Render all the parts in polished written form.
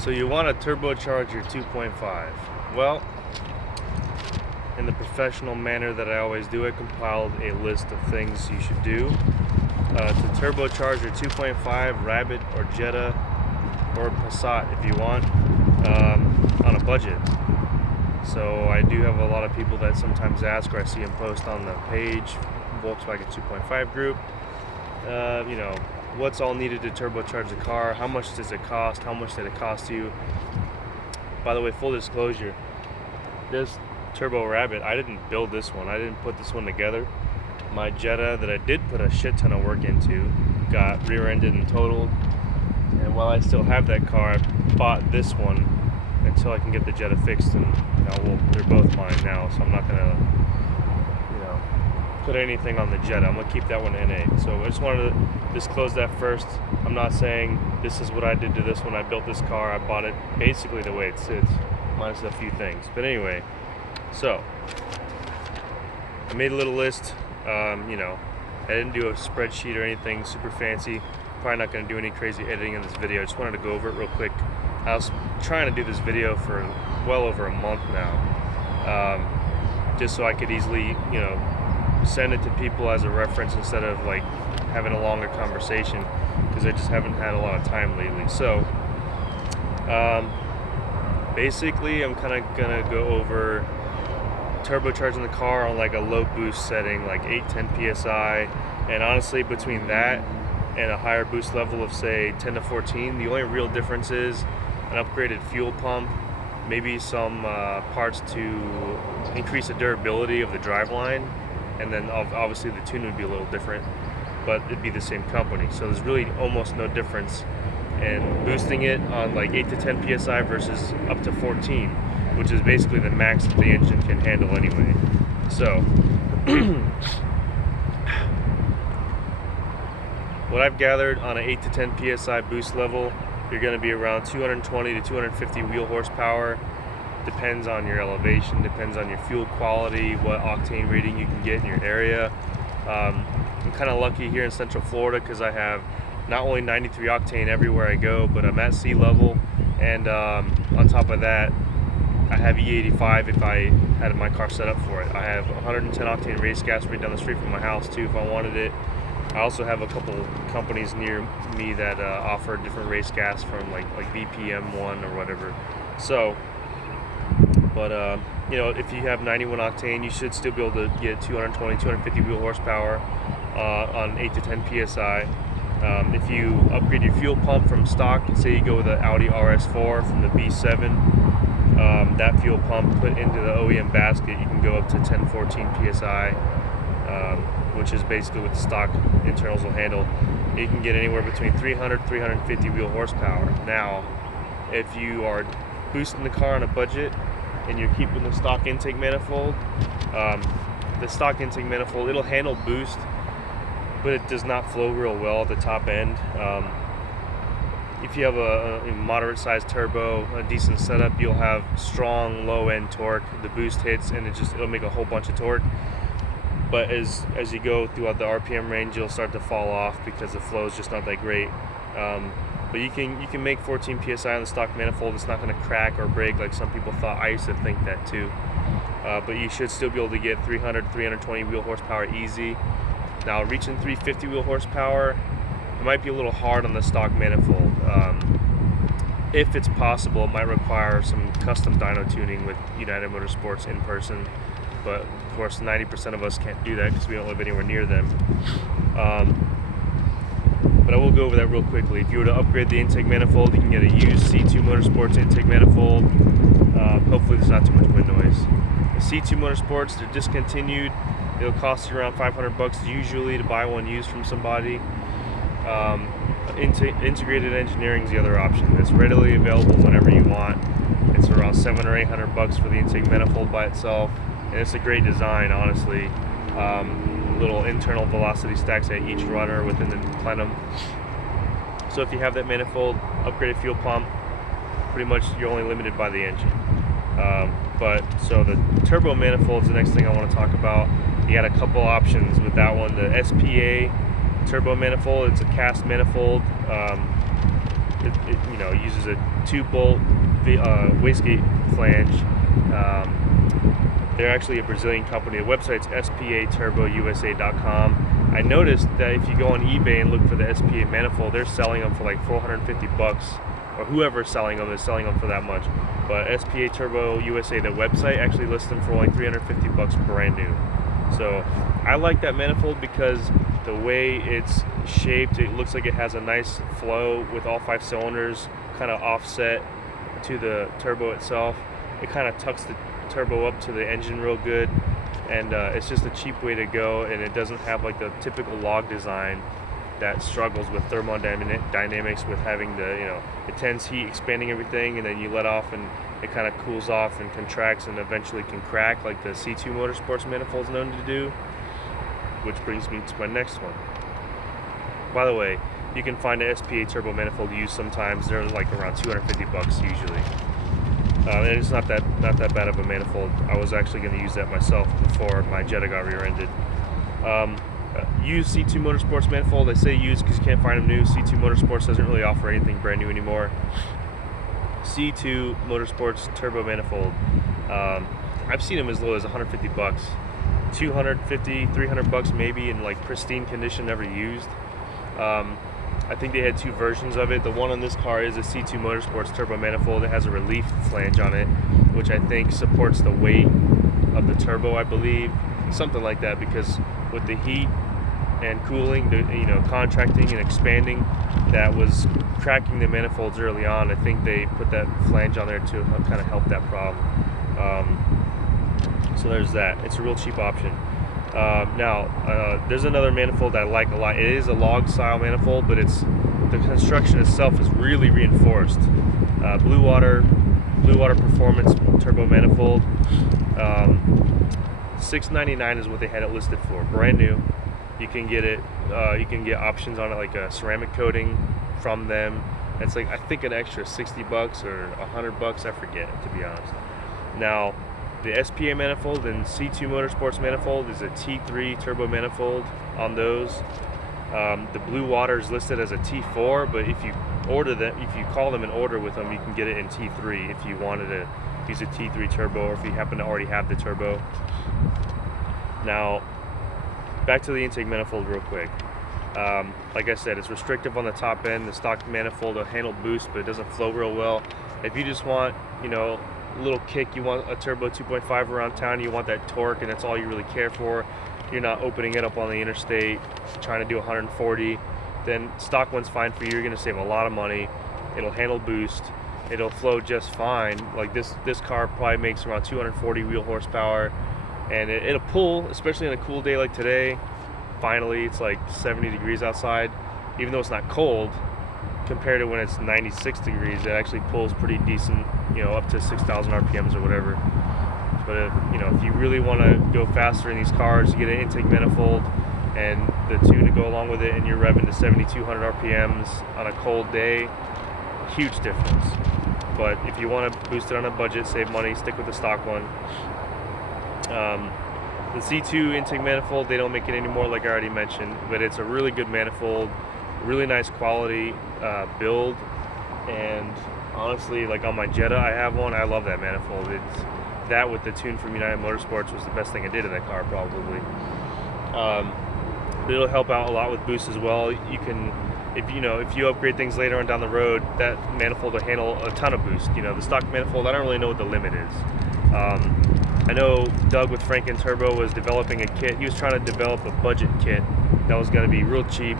So you want to turbocharge your 2.5. Well, in the professional manner that I always do, I compiled a list of things you should do to turbocharge your 2.5 Rabbit or Jetta or Passat if you want on a budget. So I do have a lot of people that sometimes ask, or I see them post on the page, Volkswagen 2.5 group, you know, what's all needed to turbocharge the car, how much does it cost, how much did it cost you. By the way, full disclosure, this Turbo Rabbit, I didn't build this one, I didn't put this one together. My Jetta that I did put a shit ton of work into got rear-ended and totaled, and while I still have that car, I bought this one until I can get the Jetta fixed, and well, they're both mine now, so I'm not gonna, put anything on the Jetta. I'm gonna keep that one NA. So I just wanted to disclose that first. I'm not saying this is what I did to this one. I built this car, I bought it basically the way it sits, minus a few things. But anyway, so I made a little list. I didn't do a spreadsheet or anything super fancy. Probably not going to do any crazy editing in this video. I just wanted to go over it real quick. I was trying to do this video for well over a month now, just so I could easily, send it to people as a reference instead of like having a longer conversation, because I just haven't had a lot of time lately. So basically I'm kind of gonna go over turbocharging the car on like a low boost setting, like 8-10 psi, and honestly between that and a higher boost level of say 10 to 14, the only real difference is an upgraded fuel pump, maybe some parts to increase the durability of the driveline, and then obviously the tune would be a little different, but it'd be the same company. So there's really almost no difference in boosting it on like 8 to 10 psi versus up to 14, which is basically the max that the engine can handle anyway. So what I've gathered on an 8 to 10 psi boost level, you're going to be around 220 to 250 wheel horsepower. Depends on your elevation, depends on your fuel quality, what octane rating you can get in your area. I'm kind of lucky here in Central Florida because I have not only 93 octane everywhere I go, but I'm at sea level, and on top of that I have E85 if I had my car set up for it. I have 110 octane race gas right down the street from my house too if I wanted it. I also have a couple companies near me that offer different race gas from like BPM1 or whatever. So but if you have 91 octane, you should still be able to get 220, 250 wheel horsepower on 8 to 10 psi. If you upgrade your fuel pump from stock, say you go with an Audi RS4 from the B7, that fuel pump put into the OEM basket, you can go up to 10, 14 psi, which is basically what the stock internals will handle. You can get anywhere between 300, 350 wheel horsepower. Now, if you are boosting the car on a budget and you're keeping the stock intake manifold, it'll handle boost, but it does not flow real well at the top end. If you have a moderate sized turbo, a decent setup, you'll have strong low end torque. The boost hits and it'll make a whole bunch of torque. But as you go throughout the RPM range, you'll start to fall off because the flow is just not that great. But you can make 14 psi on the stock manifold. It's not going to crack or break like some people thought. I used to think that too. But you should still be able to get 300, 320 wheel horsepower easy. Now reaching 350 wheel horsepower, it might be a little hard on the stock manifold. If it's possible, it might require some custom dyno tuning with United Motorsports in person. But of course 90% of us can't do that because we don't live anywhere near them. But I will go over that real quickly. If you were to upgrade the intake manifold, you can get a used C2 Motorsports intake manifold. Hopefully there's not too much wind noise. The C2 Motorsports, they're discontinued. It'll cost you around $500 usually to buy one used from somebody. Integrated engineering is the other option. It's readily available whenever you want. It's around $700 or $800 for the intake manifold by itself, and it's a great design, honestly. Little internal velocity stacks at each runner within the plenum. So if you have that manifold, upgraded fuel pump, pretty much you're only limited by the engine. So the turbo manifold is the next thing I want to talk about. You got a couple options with that one. The SPA turbo manifold, it's a cast manifold. you know, uses a 2-bolt wastegate flange. They're actually a Brazilian company. The website's spaturboUSA.com. I noticed that if you go on eBay and look for the SPA manifold, they're selling them for like $450, or whoever's selling them is selling them for that much. But SPA Turbo USA, the website, actually lists them for only $350 brand new. So I like that manifold because the way it's shaped, it looks like it has a nice flow with all 5 cylinders kind of offset to the turbo itself. It kind of tucks the turbo up to the engine real good, and it's just a cheap way to go, and it doesn't have like the typical log design that struggles with thermodynamics with having the, you know, intense heat expanding everything, and then you let off and it kind of cools off and contracts and eventually can crack like the C2 Motorsports manifold is known to do. Which brings me to my next one. By the way, you can find an SPA turbo manifold used sometimes. They're like around $250 usually. And it's not that bad of a manifold. I was actually going to use that myself before my Jetta got rear-ended. Used C2 Motorsports manifold. I say used because you can't find them new. C2 Motorsports doesn't really offer anything brand new anymore. C2 Motorsports turbo manifold. I've seen them as low as $150, $250, $300 maybe, in like pristine condition, never used. I think they had 2 versions of it. The one on this car is a C2 Motorsports turbo manifold. It has a relief flange on it, which I think supports the weight of the turbo, I believe, something like that, because with the heat and cooling, the, you know, contracting and expanding, that was cracking the manifolds early on. I think they put that flange on there to kind of help that problem. So there's that. It's a real cheap option. There's another manifold I like a lot. It is a log style manifold, but the construction itself is really reinforced. Blue Water Performance turbo manifold. $699 is what they had it listed for, brand new. You can get it. You can get options on it like a ceramic coating from them. It's like, I think, an extra $60 or $100. I forget, to be honest. Now, the SPA manifold and C2 Motorsports manifold is a T3 turbo manifold on those. The Blue Water is listed as a T4, but if you call them and order with them, you can get it in T3 if you wanted to use a T3 turbo, or if you happen to already have the turbo. Now, back to the intake manifold real quick. Like I said, it's restrictive on the top end. The stock manifold will handle boost, but it doesn't flow real well. If you just want, you know, a little kick, you want a turbo 2.5 around town, you want that torque, and that's all you really care for, you're not opening it up on the interstate trying to do 140, then stock one's fine for you. You're going to save a lot of money. It'll handle boost, it'll flow just fine. Like this car probably makes around 240 wheel horsepower, and it'll pull, especially on a cool day like today. Finally, it's like 70 degrees outside, even though it's not cold. Compared to when it's 96 degrees, it actually pulls pretty decent, you know, up to 6,000 RPMs or whatever. But you know, if you really want to go faster in these cars, you get an intake manifold and the tune to go along with it, and you're revving to 7,200 RPMs on a cold day, huge difference. But if you want to boost it on a budget, save money, stick with the stock one. The C2 intake manifold, they don't make it anymore, like I already mentioned, but it's a really good manifold, really nice quality build, and honestly, like on my Jetta, I have one. I love that manifold. It's that with the tune from United Motorsports was the best thing I did in that car, probably. It'll help out a lot with boost as well. You can, if you upgrade things later on down the road, that manifold will handle a ton of boost. You know, the stock manifold, I don't really know what the limit is. I know Doug with Franken Turbo was developing a kit. He was trying to develop a budget kit that was going to be real cheap,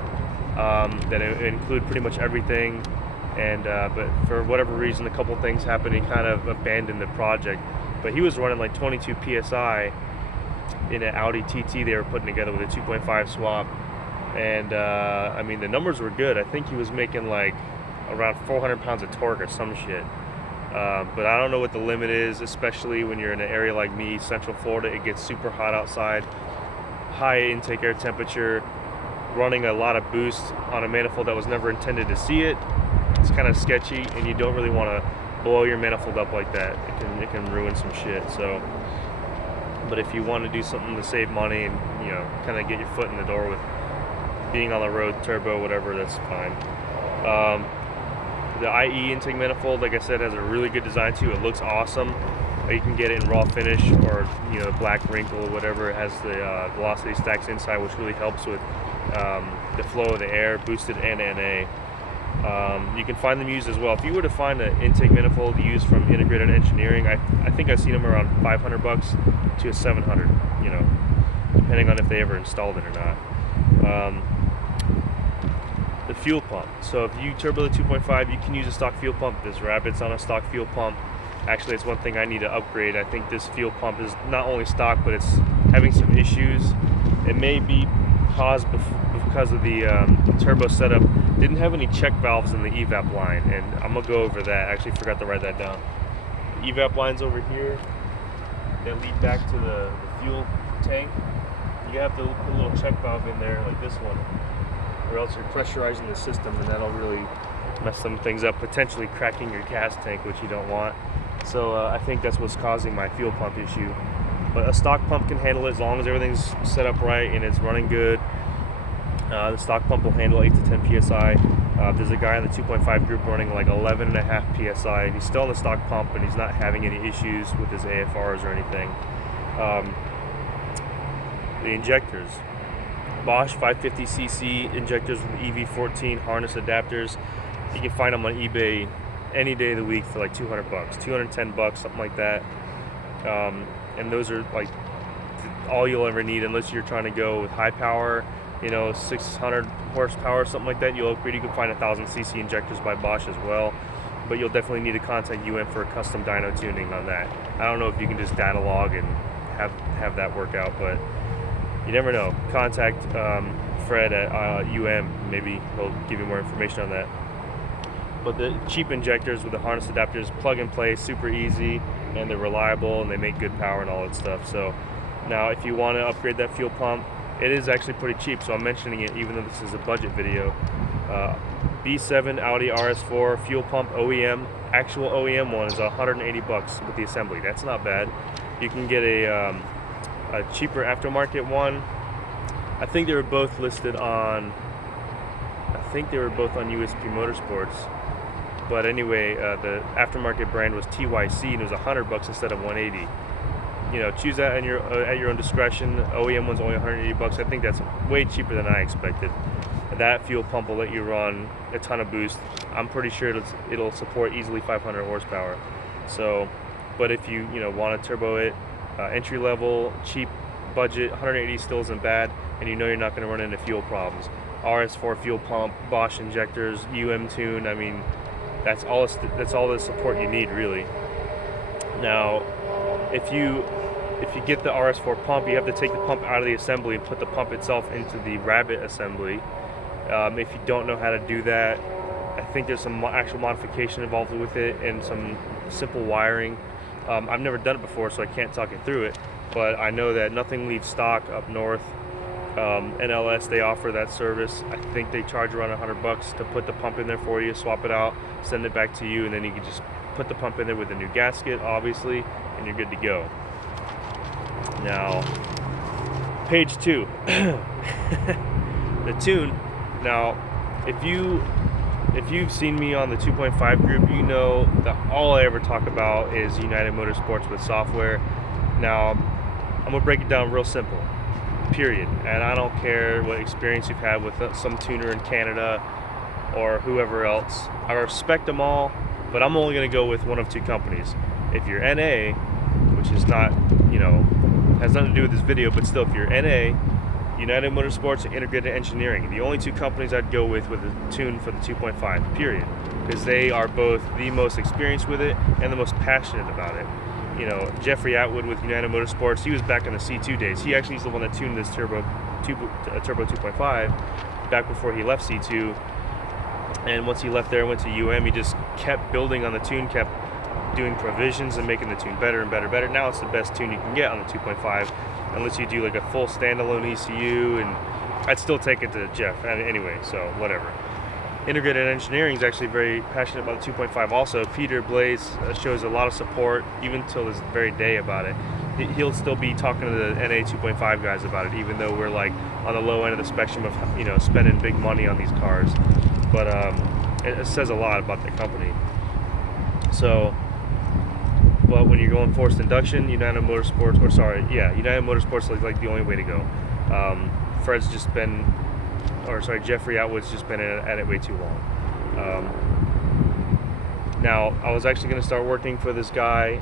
that it would include pretty much everything. And but for whatever reason, a couple things happened. He kind of abandoned the project. But he was running like 22 psi in an Audi TT they were putting together with a 2.5 swap. And I mean, the numbers were good. I think he was making like around 400 pounds of torque or some shit. But I don't know what the limit is, especially when you're in an area like me, Central Florida. It gets super hot outside, high intake air temperature, running a lot of boost on a manifold that was never intended to see it. It's kind of sketchy, and you don't really want to blow your manifold up like that. It can ruin some shit. So, but if you want to do something to save money and, you know, kind of get your foot in the door with being on the road, turbo, whatever, that's fine. The IE intake manifold, like I said, has a really good design too. It looks awesome. You can get it in raw finish or black wrinkle or whatever. It has the velocity stacks inside, which really helps with the flow of the air, boosted and NA. You can find them used as well. If you were to find an intake manifold used from Integrated Engineering, I think I've seen them around $500 to $700, depending on if they ever installed it or not. The fuel pump. So if you turbo the 2.5, you can use a stock fuel pump. This Rabbit's on a stock fuel pump. Actually, it's one thing I need to upgrade. I think this fuel pump is not only stock, but it's having some issues. It may be caused because of the turbo setup. Didn't have any check valves in the evap line, and I'm gonna go over that. I actually forgot to write that down. The evap line's over here that lead back to the fuel tank. You have to put a little check valve in there like this one, or else you're pressurizing the system, and that'll really mess some things up, potentially cracking your gas tank, which you don't want. So I think that's what's causing my fuel pump issue. But a stock pump can handle it as long as everything's set up right and it's running good. The stock pump will handle 8 to 10 psi. There's a guy in the 2.5 group running like 11.5 psi, and he's still on the stock pump, and he's not having any issues with his AFRs or anything. The injectors. Bosch 550cc injectors with EV14 harness adapters. You can find them on eBay any day of the week for like $200, $210, something like that. And those are like all you'll ever need, unless you're trying to go with high power, 600 horsepower, something like that. You'll upgrade. You can find 1000cc injectors by Bosch as well, but you'll definitely need to contact for custom dyno tuning on that. I don't know if you can just data log and have that work out, but you never know. Contact Fred at maybe he'll give you more information on that. But the cheap injectors with the harness adapters, plug and play, super easy, and they're reliable, and they make good power and all that stuff. So now if you want to upgrade that fuel pump, it is actually pretty cheap, so I'm mentioning it even though this is a budget video. B7 Audi RS4 fuel pump OEM, actual OEM one is $180 with the assembly. That's not bad. You can get a cheaper aftermarket one. I think they were both listed on, USP Motorsports. But anyway, the aftermarket brand was TYC, and it was $100 instead of $180. Choose that at your own discretion. OEM one's only $180. I think that's way cheaper than I expected. That fuel pump will let you run a ton of boost. I'm pretty sure it'll support easily 500 horsepower. So, but if you want to turbo it, entry level, cheap, budget, 180 still isn't bad, and you're not going to run into fuel problems. RS4 fuel pump, Bosch injectors, tune. I mean, that's all the support you need, really. Now, if you get the RS4 pump, you have to take the pump out of the assembly and put the pump itself into the Rabbit assembly. If you don't know how to do that, I think there's some actual modification involved with it and some simple wiring. I've never done it before, so I can't talk it through it, but I know that Nothing Leaves Stock up north. NLS, they offer that service. I think they charge around $100 to put the pump in there for you, swap it out, send it back to you, and then you can just put the pump in there with a new gasket, obviously, and you're good to go. Now, page 2, the tune. Now, if you've seen me on the 2.5 group, you know that all I ever talk about is United Motorsports with software. Now, I'm gonna break it down real simple. Period. And I don't care what experience you've had with some tuner in Canada or whoever else. I respect them all, but I'm only going to go with one of two companies. If you're NA, which is not, has nothing to do with this video, but still, if you're NA, United Motorsports or Integrated Engineering, the only two companies I'd go with a tune for the 2.5, period. Because they are both the most experienced with it and the most passionate about it. Jeffrey Atwood with United Motorsports, he was back in the C2 days. He actually is the one that tuned this Turbo 2.5 back before he left C2. And once he left there and went to he just kept building on the tune, kept doing provisions and making the tune better and better and better. Now it's the best tune you can get on the 2.5, unless you do like a full standalone ECU, and I'd still take it to Jeff. Anyway, so whatever. Integrated Engineering is actually very passionate about the 2.5 also. Peter Blaze shows a lot of support, even till this very day, about it. He'll still be talking to the NA 2.5 guys about it, even though we're like on the low end of the spectrum of spending big money on these cars. but it says a lot about the company. So, but when you're going forced induction, United Motorsports is like the only way to go. Jeffrey Atwood's just been at it way too long. Now, I was actually going to start working for this guy.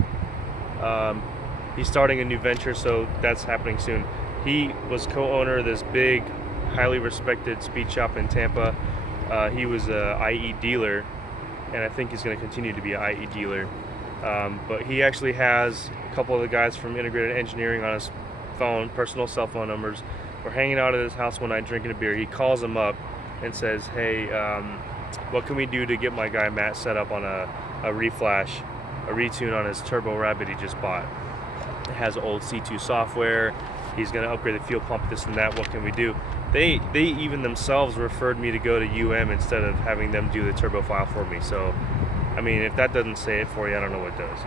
He's starting a new venture, so that's happening soon. He was co-owner of this big, highly respected speed shop in Tampa. He was a IE dealer, and I think he's going to continue to be an IE dealer. But he actually has a couple of the guys from Integrated Engineering on his phone, personal cell phone numbers. We're hanging out at his house one night drinking a beer. He calls them up and says, hey, what can we do to get my guy Matt set up on a reflash, a retune on his Turbo Rabbit he just bought. It has old C2 software. He's going to upgrade the fuel pump, this and that. What can we do? They even themselves referred me to go to UM instead of having them do the turbo file for me. So, I mean, if that doesn't say it for you, I don't know what does.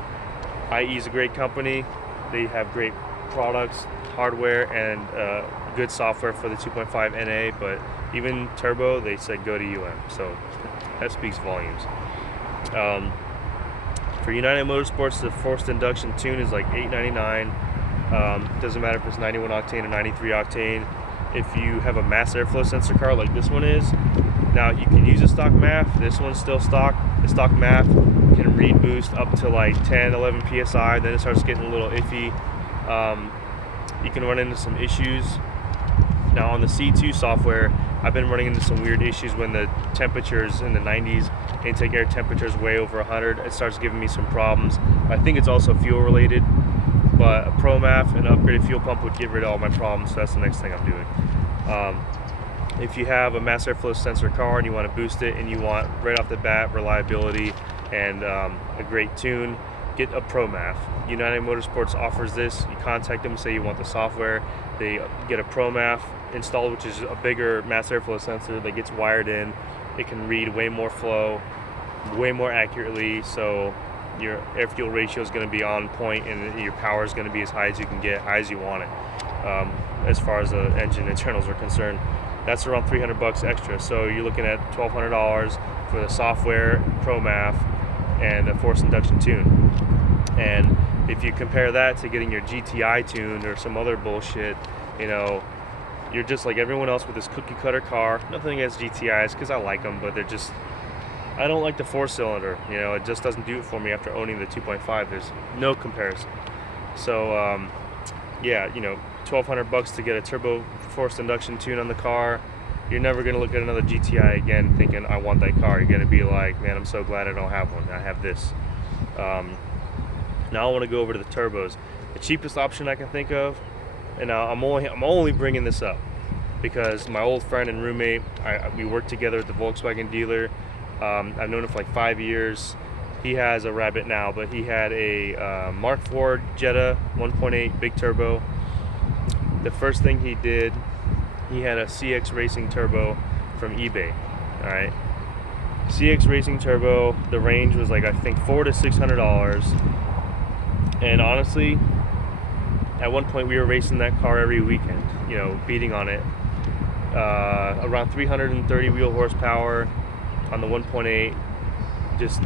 IE is a great company. They have great products, hardware, and good software for the 2.5 NA, but even turbo, they said go to UM. So that speaks volumes. For United Motorsports, the forced induction tune is like $8.99. Doesn't matter if it's 91 octane or 93 octane. If you have a mass airflow sensor car like this one is, now you can use a stock MAF. This one's still stock. The stock MAF can read boost up to like 10, 11 psi. Then it starts getting a little iffy. You can run into some issues. Now on the C2 software, I've been running into some weird issues when the temperatures in the 90s, intake air temperatures way over 100. It starts giving me some problems. I think it's also fuel related, but a ProMAF and an upgraded fuel pump would get rid of all my problems, so that's the next thing I'm doing. If you have a mass airflow sensor car and you want to boost it and you want right off the bat reliability and a great tune, get a ProMAF. United Motorsports offers this. You contact them, say you want the software. They get a ProMAF installed, which is a bigger mass airflow sensor that gets wired in. It can read way more flow, way more accurately, so your air fuel ratio is going to be on point and your power is going to be as high as you can get, high as you want it. As far as the engine internals are concerned, that's around $300 extra. So you're looking at $1,200 for the software, ProMAF, and a forced induction tune. And if you compare that to getting your GTI tuned or some other bullshit, you know, you're just like everyone else with this cookie cutter car. Nothing against GTIs, because I like them, but they're just, I don't like the 4-cylinder. You know, it just doesn't do it for me after owning the 2.5. There's no comparison. So yeah, you know, $1,200 to get a turbo forced induction tune on the car. You're never going to look at another GTI again thinking I want that car. You're going to be like, man, I'm so glad I don't have one. I have this. Now I want to go over to the turbos. The cheapest option I can think of, and I'm only bringing this up because my old friend and roommate, we worked together at the Volkswagen dealer. I've known him for like 5 years. He has a Rabbit now, but he had a Mark IV Jetta 1.8 big turbo. The first thing he did, he had a CX Racing turbo from eBay. All right, CX Racing turbo. The range was like I think $400 to $600. And honestly, at one point we were racing that car every weekend. You know, beating on it. Around 330 wheel horsepower on the 1.8. Just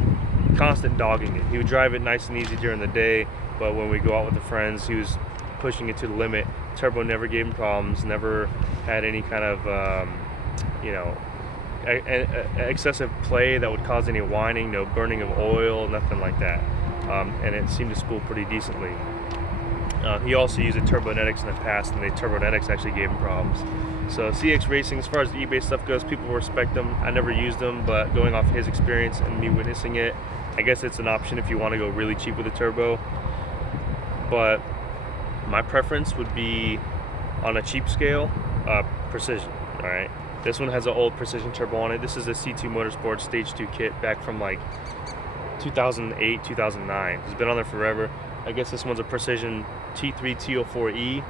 constant dogging it. He would drive it nice and easy during the day, but when we go out with the friends, he was pushing it to the limit. Turbo never gave him problems, never had any kind of you know, excessive play that would cause any whining, no burning of oil, nothing like that. And it seemed to spool pretty decently. He also used a Turbonetics in the past, and the Turbonetics actually gave him problems. So CX Racing, as far as the eBay stuff goes, people respect them. I never used them, but going off his experience and me witnessing it, I guess it's an option if you want to go really cheap with a turbo. But my preference would be, on a cheap scale, Precision. All right, this one has an old Precision turbo on it. This is a C2 Motorsports Stage 2 kit back from like 2008, 2009. It's been on there forever. I guess this one's a Precision T3 T04E.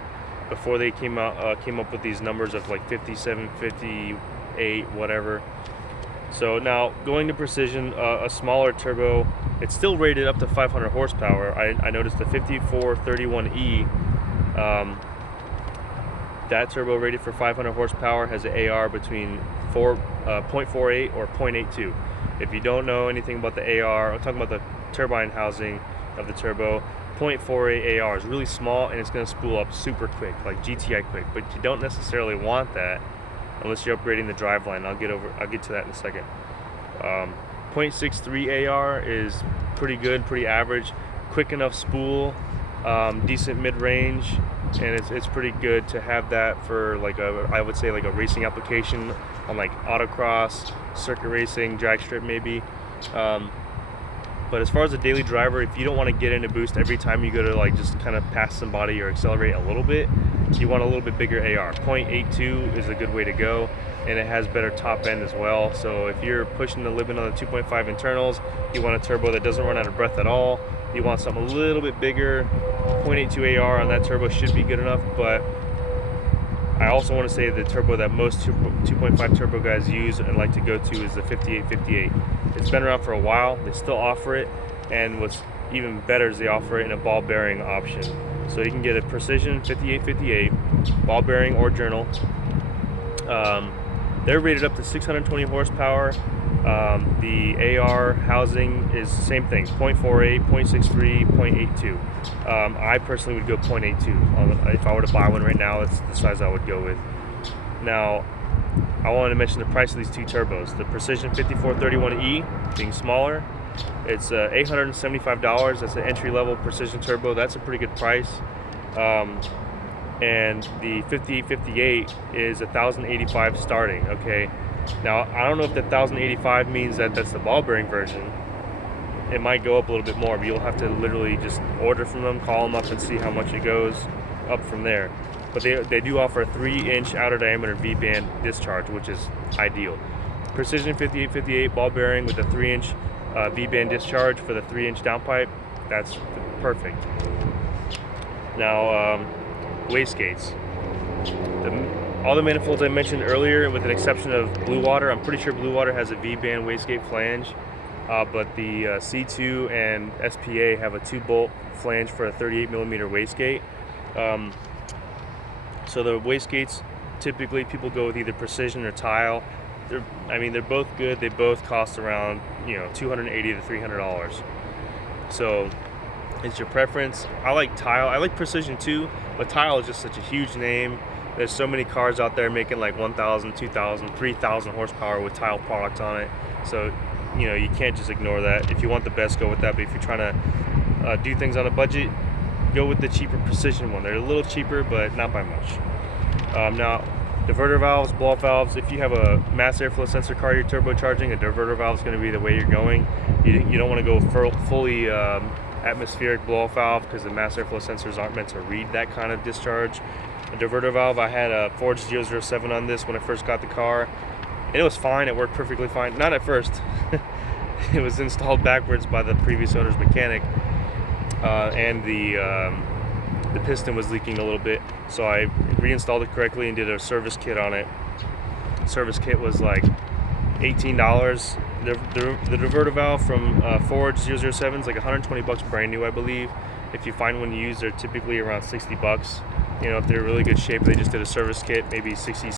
Before they came up with these numbers of like 57, 58, whatever. So now going to Precision, a smaller turbo, it's still rated up to 500 horsepower. I noticed the 5431E, that turbo rated for 500 horsepower has an AR between 0.48 or 0.82. If you don't know anything about the AR, I'm talking about the turbine housing of the turbo. 0.48 AR is really small and it's going to spool up super quick, like GTI quick. But you don't necessarily want that unless you're upgrading the driveline. I'll get to that in a second. 0.63 AR is pretty good, pretty average, quick enough spool, decent mid-range, and it's pretty good to have that for like I would say like a racing application on like autocross, circuit racing, drag strip maybe. But as far as a daily driver, if you don't want to get into boost every time you go to like just kind of pass somebody or accelerate a little bit, you want a little bit bigger AR. 0.82 is a good way to go, and it has better top end as well. So if you're pushing the limit on the 2.5 internals, you want a turbo that doesn't run out of breath at all. You want something a little bit bigger. 0.82 AR on that turbo should be good enough, but I also want to say the turbo that most 2.5 turbo guys use and like to go to is the 5858. It's been around for a while. They still offer it, and what's even better is they offer it in a ball bearing option. So you can get a precision 5858 ball bearing or journal. They're rated up to 620 horsepower. The AR housing is the same thing, 0.48, 0.63, 0.82. I personally would go 0.82. If I were to buy one right now, that's the size I would go with. Now, I wanted to mention the price of these two turbos. The Precision 5431E, being smaller, it's $875. That's an entry-level Precision turbo. That's a pretty good price. And the 5858 is $1,085 starting. Okay. Now, I don't know if that 1,085 means that that's the ball bearing version. It might go up a little bit more, but you'll have to literally just order from them, call them up, and see how much it goes up from there. But they do offer a 3-inch outer diameter V-band discharge, which is ideal. Precision 5858 ball bearing with a 3-inch V-band discharge for the 3-inch downpipe, that's perfect. Now, Wastegates. All the manifolds I mentioned earlier, with an exception of Blue Water, I'm pretty sure Blue Water has a V-band wastegate flange, but the C2 and SPA have a 2-bolt flange for a 38mm wastegate. So the wastegates, typically people go with either Precision or Tile. They're both good. They both cost around $280 to $300. So it's your preference. I like Tile. I like Precision too, but Tile is just such a huge name. There's so many cars out there making like 1,000, 2,000, 3,000 horsepower with Tile products on it. So, you can't just ignore that. If you want the best, go with that. But if you're trying to do things on a budget, go with the cheaper Precision one. They're a little cheaper, but not by much. Now, diverter valves, blow-off valves. If you have a mass airflow sensor car you're turbocharging, a diverter valve is going to be the way you're going. You don't want to go fully atmospheric blow-off valve because the mass airflow sensors aren't meant to read that kind of discharge. A diverter valve, I had a Forge 007 on this when I first got the car, and it was fine. It worked perfectly fine. Not at first. It was installed backwards by the previous owner's mechanic, and the piston was leaking a little bit, so I reinstalled it correctly and did a service kit on it. Service kit was like $18. The diverter valve from Forge 007 is like $120 brand new, I believe. If you find one used, they're typically around $60. If they're in really good shape, they just did a service kit, maybe 60,